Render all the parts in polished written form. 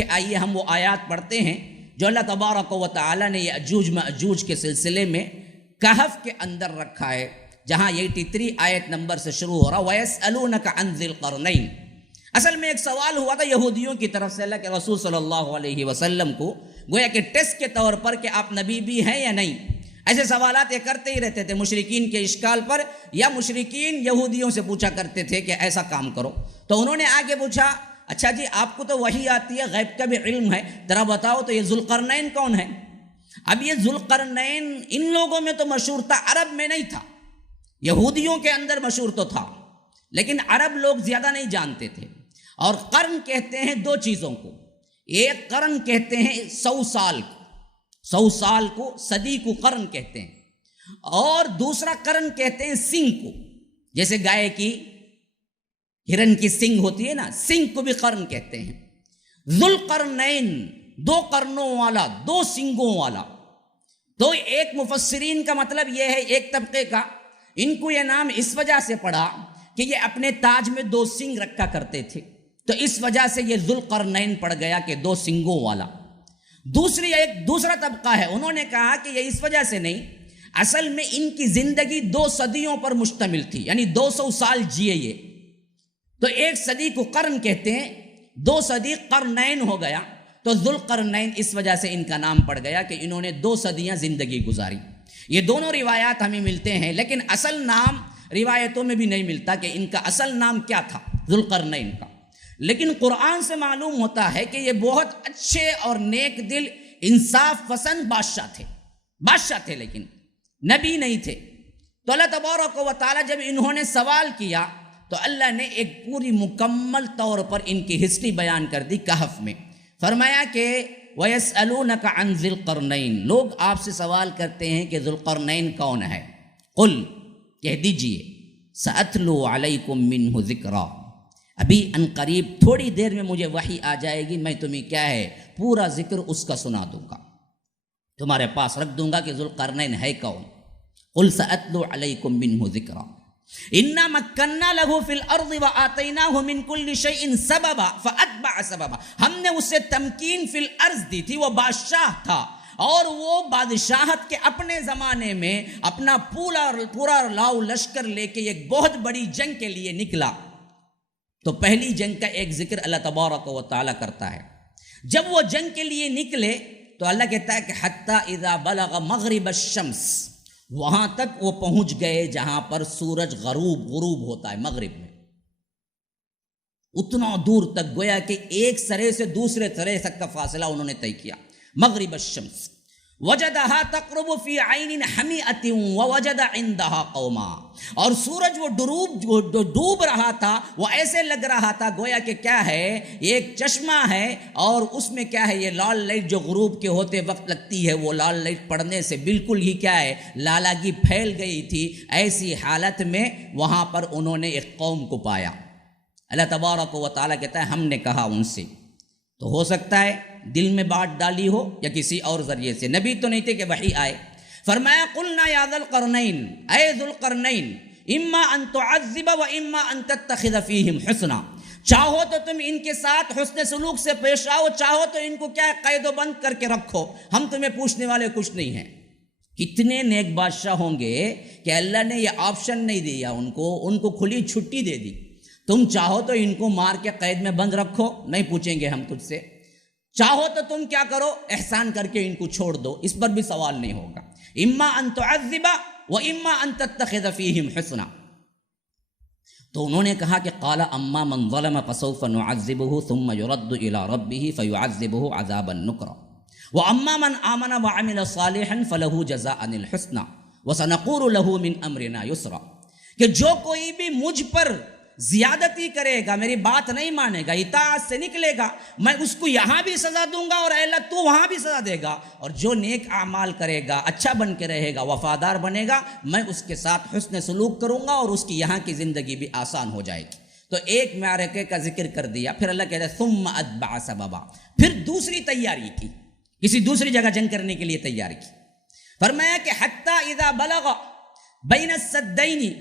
کہ آئیے ہم وہ آیات پڑھتے ہیں جو اللہ تبارک و تعالیٰ نے یأجوج مأجوج کے سلسلے میں کہف کے اندر رکھا ہے، جہاں 83 آیت نمبر سے شروع ہو رہا وَيَسْأَلُونَكَ عَنْ ذِي الْقَرْنَيْنِ۔ اصل میں ایک سوال ہوا تھا یہودیوں کی طرف سے اللہ کے رسول صلی اللہ علیہ وسلم کو، گویا کہ ٹیسٹ کے طور پر کہ آپ نبی بھی ہیں یا نہیں۔ ایسے سوالات یہ کرتے ہی رہتے تھے مشرکین کے اشکال پر، یا مشرکین یہودیوں سے پوچھا کرتے تھے کہ ایسا کام کرو۔ تو انہوں نے آگے پوچھا اچھا جی آپ کو تو وحی آتی ہے، غیب کا بھی علم ہے، ذرا بتاؤ تو یہ ذوالقرنین کون ہے؟ اب یہ ذوالقرنین ان لوگوں میں تو مشہور تھا، عرب میں نہیں تھا، یہودیوں کے اندر مشہور تو تھا لیکن عرب لوگ زیادہ نہیں جانتے تھے۔ اور قرن کہتے ہیں دو چیزوں کو، ایک قرن کہتے ہیں 100 سال کو، 100 سال کو، صدی کو قرن کہتے ہیں، اور دوسرا قرن کہتے ہیں سنگ کو، جیسے گائے کی ہرن کی سنگ ہوتی ہے نا، سنگ کو بھی قرن کہتے ہیں۔ ذوالقرنین 2 قرنوں والا، 2 سنگوں والا۔ تو ایک مفسرین کا مطلب یہ ہے، ایک طبقے کا، ان کو یہ نام اس وجہ سے پڑا کہ یہ اپنے تاج میں 2 سنگ رکھا کرتے تھے، تو اس وجہ سے یہ ذوالقرنین پڑ گیا کہ 2 سنگوں والا۔ دوسرا طبقہ ہے، انہوں نے کہا کہ یہ اس وجہ سے نہیں، اصل میں ان کی زندگی 2 صدیوں پر مشتمل تھی، یعنی 200 سال جیے یہ، تو 1 صدی کو قرن کہتے ہیں، 2 صدی قرنین ہو گیا، تو ذوالقرنین اس وجہ سے ان کا نام پڑ گیا کہ انہوں نے 2 صدیاں زندگی گزاری۔ یہ دونوں روایات ہمیں ملتے ہیں، لیکن اصل نام روایتوں میں بھی نہیں ملتا کہ ان کا اصل نام کیا تھا ذوالقرنین کا۔ لیکن قرآن سے معلوم ہوتا ہے کہ یہ بہت اچھے اور نیک دل، انصاف پسند بادشاہ تھے لیکن نبی نہیں تھے۔ تو اللہ تبارک و تعالیٰ جب انہوں نے سوال کیا تو اللہ نے ایک پوری مکمل طور پر ان کی ہسٹری بیان کر دی کہف میں۔ فرمایا کہ وَيَسْأَلُونَكَ عَنْ ذِي الْقَرْنَيْنِ، لوگ آپ سے سوال کرتے ہیں کہ ذوالقرنین کون ہے، قل کہہ دیجئے سَأَتْلُو عَلَيْكُم مِّنْهُ ذِكْرًا، ابھی ان قریب تھوڑی دیر میں مجھے وحی آ جائے گی، میں تمہیں کیا ہے پورا ذکر اس کا سنا دوں گا، تمہارے پاس رکھ دوں گا کہ ذوالقرنین ہے کون۔ قل سأتلو علیکم منہ ذکرا انا مکننا لہ فی الارض وآتیناہ من کل شیء سببا فاتبع سببا، ہم نے اسے تمکین فی الارض دی تھی، وہ بادشاہ تھا، اور وہ بادشاہت کے اپنے زمانے میں اپنا پورا لاؤ لشکر لے کے ایک بہت بڑی جنگ کے لیے نکلا۔ تو پہلی جنگ کا ایک ذکر اللہ تبارک و تعالیٰ کرتا ہے۔ جب وہ جنگ کے لیے نکلے تو اللہ کہتا ہے کہ حتی اذا بلغ مغرب الشمس، وہاں تک وہ پہنچ گئے جہاں پر سورج غروب ہوتا ہے مغرب میں، اتنا دور تک، گویا کہ ایک سرے سے دوسرے سرے تک کا فاصلہ انہوں نے طے کیا۔ مغرب الشمس وجدها تقرب في عین حمیۃ ووجد عندها قوما، اور سورج وہ ڈوب رہا تھا، وہ ایسے لگ رہا تھا گویا کہ کیا ہے ایک چشمہ ہے، اور اس میں کیا ہے یہ لال لائٹ جو غروب کے ہوتے وقت لگتی ہے، وہ لال لائٹ پڑنے سے بالکل ہی کیا ہے لالگی پھیل گئی تھی۔ ایسی حالت میں وہاں پر انہوں نے ایک قوم کو پایا۔ اللہ تبارک و تعالیٰ کہتا ہے ہم نے کہا ان سے، تو ہو سکتا ہے دل میں بات ڈالی ہو یا کسی اور ذریعے سے، نبی تو نہیں تھے کہ وحی آئے۔ فرمایا قلنا یا ذا القرنین، اے ذو القرنین، اما ان تعذب و اما ان تتخذ فیہم حسنا، چاہو تو تم ان کے ساتھ حسن سلوک سے پیش آؤ، چاہو تو ان کو کیا قید و بند کر کے رکھو، ہم تمہیں پوچھنے والے کچھ نہیں ہیں۔ کتنے نیک بادشاہ ہوں گے کہ اللہ نے یہ آپشن نہیں دیا ان کو کھلی چھٹی دے دی، تم چاہو تو ان کو مار کے قید میں بند رکھو، نہیں پوچھیں گے ہم تجھ سے، چاہو تو تم کیا کرو احسان کر کے ان کو چھوڑ دو، اس پر بھی سوال نہیں ہوگا۔ اما ان تعذب و اما ان تتخذ فیہم حسنا۔ تو انہوں نے کہا کہ قال اما من ظلم فسوف نعذبه ثم يرد الى ربه فيعذبه عذابا نکرا واما من آمن وعمل صالحا فله جزاء الحسنى وسنقول له من امرنا یسرا، کہ جو کوئی بھی مجھ پر زیادتی کرے گا، میری بات نہیں مانے گا، اطاعت سے نکلے گا، میں اس کو یہاں بھی سزا دوں گا اور اے اللہ تو وہاں بھی سزا دے گا، اور جو نیک اعمال کرے گا، اچھا بن کے رہے گا، وفادار بنے گا، میں اس کے ساتھ حسن سلوک کروں گا اور اس کی یہاں کی زندگی بھی آسان ہو جائے گی۔ تو ایک معرکے کا ذکر کر دیا، پھر اللہ کہتا ہے ثم اتبع سببا، پھر دوسری تیاری کی، کسی دوسری جگہ جنگ کرنے کے لیے تیاری کی۔ فرمایا کہ حتی اذا بلغ بین السدین،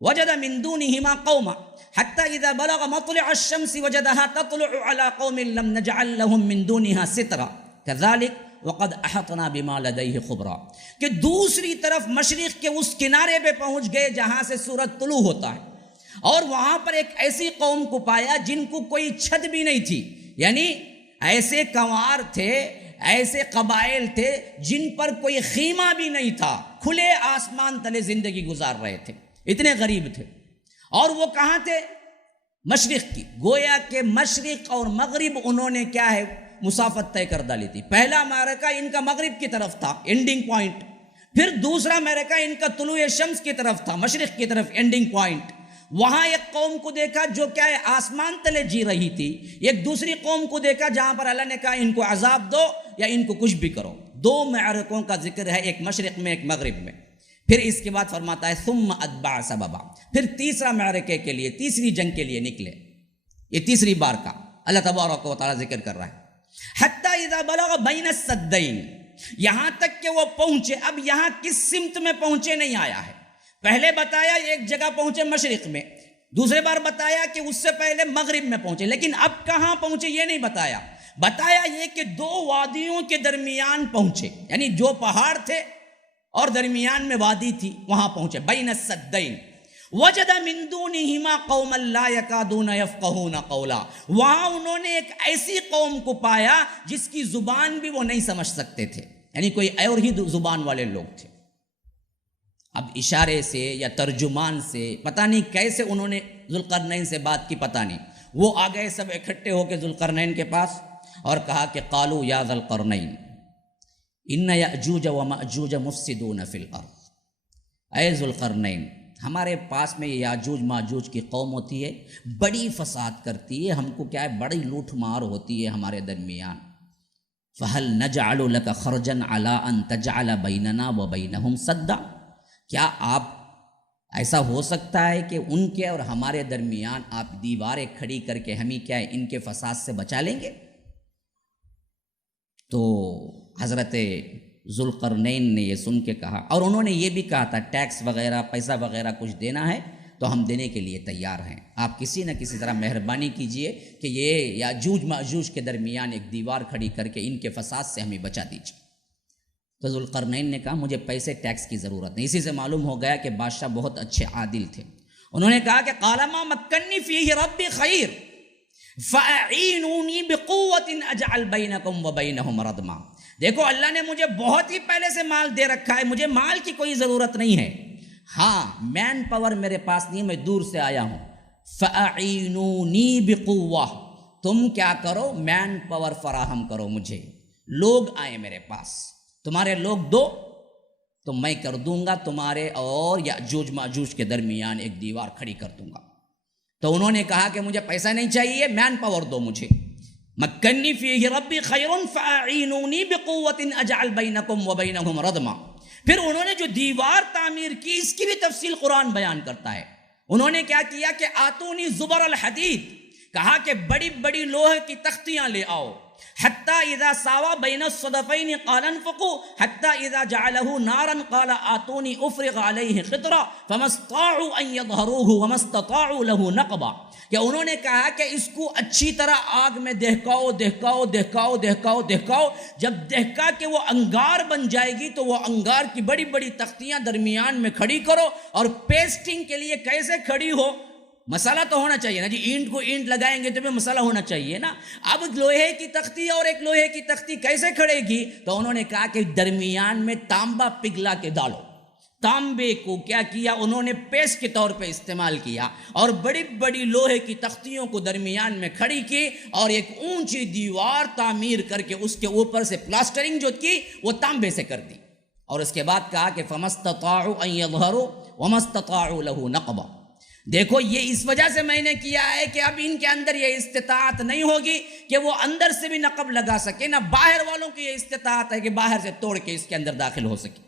وجد من دونهما قوما حتى اذا بلغ مطلع الشمس وجدها تطلع على قوم لم نجعل لهم من دونها سترا كذلك وقد احطنا بما لديه خبرا، کہ دوسری طرف مشرق کے اس کنارے پہ پہنچ گئے جہاں سے سورج طلوع ہوتا ہے، اور وہاں پر ایک ایسی قوم کو پایا جن کو کوئی چھت بھی نہیں تھی، یعنی ایسے کنوار تھے، ایسے قبائل تھے جن پر کوئی خیمہ بھی نہیں تھا، کھلے آسمان تلے زندگی گزار رہے تھے، اتنے غریب تھے۔ اور وہ کہاں تھے؟ مشرق کی، گویا کہ مشرق اور مغرب انہوں نے کیا ہے مسافت طے کر ڈالی تھی۔ پہلا معرکہ ان کا مغرب کی طرف تھا، اینڈنگ پوائنٹ، پھر دوسرا معرکہ ان کا طلوع شمس کی طرف تھا، مشرق کی طرف اینڈنگ پوائنٹ۔ وہاں ایک قوم کو دیکھا جو کیا ہے آسمان تلے جی رہی تھی، ایک دوسری قوم کو دیکھا جہاں پر اللہ نے کہا ان کو عذاب دو یا ان کو کچھ بھی کرو۔ دو معرکوں کا ذکر ہے، ایک مشرق میں ایک مغرب میں۔ پھر اس کے بعد فرماتا ہے ثم اتبع سببا، پھر تیسرا معرکے کے لیے، تیسری جنگ کے لیے نکلے۔ یہ تیسری بار کا اللہ تبارک و تعالیٰ ذکر کر رہا ہے۔ حتی اذا بلغ بین السدین، یہاں تک کہ وہ پہنچے۔ اب یہاں کس سمت میں پہنچے نہیں آیا ہے، پہلے بتایا ایک جگہ پہنچے مشرق میں، دوسرے بار بتایا کہ اس سے پہلے مغرب میں پہنچے، لیکن اب کہاں پہنچے یہ نہیں بتایا۔ بتایا یہ کہ دو وادیوں کے درمیان پہنچے، یعنی جو پہاڑ تھے اور درمیان میں وادی تھی وہاں پہنچے۔ بین السدین وجد من دونہما قوما لا یکادون یفقہون قولا، وہاں انہوں نے ایک ایسی قوم کو پایا جس کی زبان بھی وہ نہیں سمجھ سکتے تھے، یعنی کوئی اور ہی زبان والے لوگ تھے۔ اب اشارے سے یا ترجمان سے پتہ نہیں کیسے انہوں نے ذوالقرنین سے بات کی، پتہ نہیں، وہ آ گئے سب اکٹھے ہو کے ذوالقرنین کے پاس اور کہا کہ قالوا یا ذوالقرنین ان یأجوج ومأجوج مفسدون فی الارض، اے ذوالقرنین ہمارے پاس میں یہ یاجوج ماجوج کی قوم ہوتی ہے، بڑی فساد کرتی ہے، ہم کو کیا ہے بڑی لوٹ مار ہوتی ہے ہمارے درمیان۔ فہل نجعل لک خرجا علی ان تجعل بیننا وبینہم سدا، کیا آپ ایسا ہو سکتا ہے کہ ان کے اور ہمارے درمیان آپ دیواریں کھڑی کر کے ہمیں کیا ہے ان کے فساد سے بچا لیں گے؟ تو حضرت ذوالقرنین نے یہ سن کے کہا، اور انہوں نے یہ بھی کہا تھا ٹیکس وغیرہ پیسہ وغیرہ کچھ دینا ہے تو ہم دینے کے لیے تیار ہیں، آپ کسی نہ کسی طرح مہربانی کیجئے کہ یہ یاجوج ماجوج کے درمیان ایک دیوار کھڑی کر کے ان کے فساد سے ہمیں بچا دیجیے۔ تو ذوالقرنین نے کہا مجھے پیسے ٹیکس کی ضرورت نہیں۔ اسی سے معلوم ہو گیا کہ بادشاہ بہت اچھے عادل تھے۔ انہوں نے کہا کہ قال ما مکنی فیہ ربی خیر فاعینونی بقوت اجعل بینکم وبینہم ردما، دیکھو اللہ نے مجھے بہت ہی پہلے سے مال دے رکھا ہے، مجھے مال کی کوئی ضرورت نہیں ہے، ہاں مین پاور میرے پاس نہیں، میں دور سے آیا ہوں۔ فاعینونی بقوہ، تم کیا کرو مین پاور فراہم کرو مجھے، لوگ آئے میرے پاس، تمہارے لوگ دو تو میں کر دوں گا تمہارے اور یاجوج ماجوج کے درمیان ایک دیوار کھڑی کر دوں گا۔ تو انہوں نے کہا کہ مجھے پیسہ نہیں چاہیے، مین پاور دو مجھے۔ مکنی فیہ ربی خیر فاعینونی بقوت اجعل بینکم وبینہم ردما۔ پھر انہوں نے جو دیوار تعمیر کی اس کی بھی تفصیل قرآن بیان کرتا ہے۔ انہوں نے کیا کیا کہ آتونی زبر الحدید، کہا کہ بڑی بڑی لوہے کی تختیاں لے آؤ، حتی اذا ساوا بین الصدفین قال انفقوا حتی اذا جعلہ نارا قال آتونی افرغ علیہ قطرا فما استطاعوا ان یظہروہ وما استطاعوا لہ نقبا، کہ انہوں نے کہا کہ اس کو اچھی طرح آگ میں دہکاؤ دہکاؤ دہکاؤ دہکاؤ دہکاؤ، جب دہکا کہ وہ انگار بن جائے گی تو وہ انگار کی بڑی بڑی تختیاں درمیان میں کھڑی کرو، اور پیسٹنگ کے لیے کیسے کھڑی ہو، مسالہ تو ہونا چاہیے نا جی، اینٹ کو اینٹ لگائیں گے تو بھی مسالہ ہونا چاہیے نا۔ اب لوہے کی تختی اور ایک لوہے کی تختی کیسے کھڑے گی؟ تو انہوں نے کہا کہ درمیان میں تانبا پگھلا کے ڈالو۔ تانبے کو کیا کیا انہوں نے پیسٹ کے طور پہ استعمال کیا، اور بڑی بڑی لوہے کی تختیوں کو درمیان میں کھڑی کی، اور ایک اونچی دیوار تعمیر کر کے اس کے اوپر سے پلاسٹرنگ جو کی وہ تانبے سے کر دی، اور اس کے بعد کہا کہ فما استطاعوا ان یظہروا وما استطاعوا لہ نقبا۔ دیکھو یہ اس وجہ سے میں نے کیا ہے کہ اب ان کے اندر یہ استطاعت نہیں ہوگی کہ وہ اندر سے بھی نقب لگا سکے، نہ باہر والوں کی یہ استطاعت ہے کہ باہر سے توڑ کے اس کے اندر داخل ہو سکے،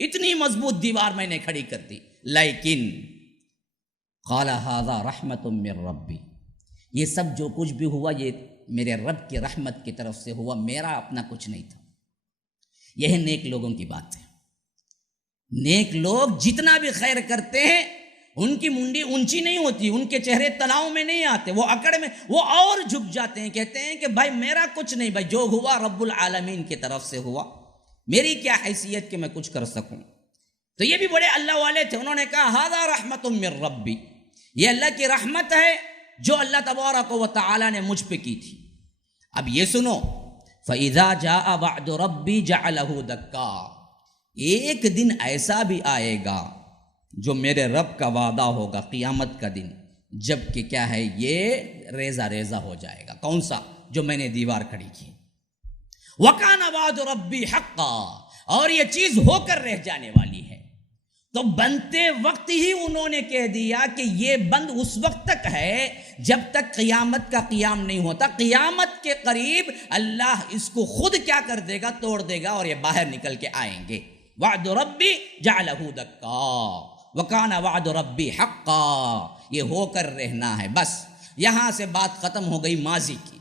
اتنی مضبوط دیوار میں نے کھڑی کر دی۔ لیکن قال ھذا رحمت من ربی، یہ سب جو کچھ بھی ہوا یہ میرے رب کی رحمت کی طرف سے ہوا، میرا اپنا کچھ نہیں تھا۔ یہ نیک لوگوں کی بات ہے، نیک لوگ جتنا بھی خیر کرتے ہیں ان کی منڈی اونچی نہیں ہوتی، ان کے چہرے تناؤ میں نہیں آتے، وہ اکڑ میں، وہ اور جھک جاتے ہیں، کہتے ہیں کہ بھائی میرا کچھ نہیں، بھائی جو ہوا رب العالمین کی طرف سے ہوا، میری کیا حیثیت کہ میں کچھ کر سکوں۔ تو یہ بھی بڑے اللہ والے تھے، انہوں نے کہا ھذا رحمت من ربی، یہ اللہ کی رحمت ہے جو اللہ تبارک و تعالی نے مجھ پہ کی تھی۔ اب یہ سنو، فَإِذَا جَاءَ وَعْدُ رَبِّي جَعَلَهُ دَكَّا، ایک دن ایسا بھی آئے گا جو میرے رب کا وعدہ ہوگا، قیامت کا دن، جب کہ کیا ہے یہ ریزہ ریزہ ہو جائے گا۔ کون سا؟ جو میں نے دیوار کھڑی کی۔ وَكَانَ وَعْدُ رَبِّي حَقًّا، اور یہ چیز ہو کر رہ جانے والی ہے۔ تو بنتے وقت ہی انہوں نے کہہ دیا کہ یہ بند اس وقت تک ہے جب تک قیامت کا قیام نہیں ہوتا، قیامت کے قریب اللہ اس کو خود کیا کر دے گا، توڑ دے گا اور یہ باہر نکل کے آئیں گے۔ وعد ربی جعلہ دکا وکان وعد ربی حقا، یہ ہو کر رہنا ہے۔ بس یہاں سے بات ختم ہو گئی ماضی کی۔